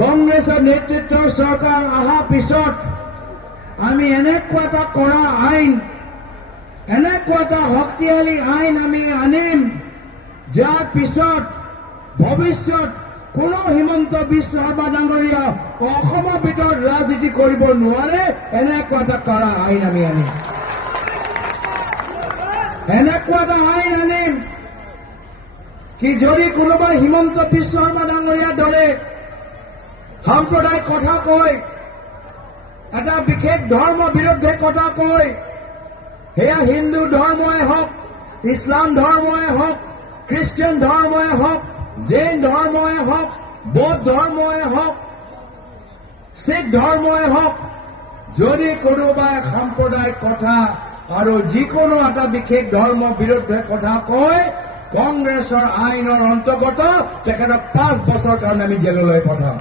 কংগ্ৰেছৰ নেতৃত্বৰ চৰকাৰ অহাৰ পিছত আমি এনেকুৱা এটা কৰা আইন, এনেকুৱা এটা শক্তিশালী আইন আমি আনিম, যাৰ পিছত ভৱিষ্যত কোনো হিমন্ত বিশ্ব শৰ্মা ডাঙৰীয়া অসমৰ ভিতৰত ৰাজনীতি কৰিব নোৱাৰে, এনেকুৱা এটা কৰা আইন আমি আনিম। এনেকুৱা এটা আইন আনিম কি যদি কোনোবাই হিমন্ত বিশ্ব শৰ্মা ডাঙৰীয়াৰ দৰে সাম্প্ৰদায়িক কথা কয়, এটা বিশেষ ধৰ্মৰ বিৰুদ্ধে কথা কয়, সেয়া হিন্দু ধৰ্মই হওক, ইছলাম ধৰ্মই হওক, খ্ৰীষ্টিয়ান ধৰ্মই হওক, জৈন ধৰ্মই হওক, বৌদ্ধ ধৰ্মই হওক, শিখ ধৰ্মই হওক, যদি কোনোবাই সাম্প্ৰদায়িক কথা আৰু যিকোনো এটা বিশেষ ধৰ্মৰ বিৰুদ্ধে কথা কয়, কংগ্ৰেছৰ আইনৰ অন্তৰ্গত তেখেতক 5 বছৰ কাৰণে আমি জেললৈ পঠাম।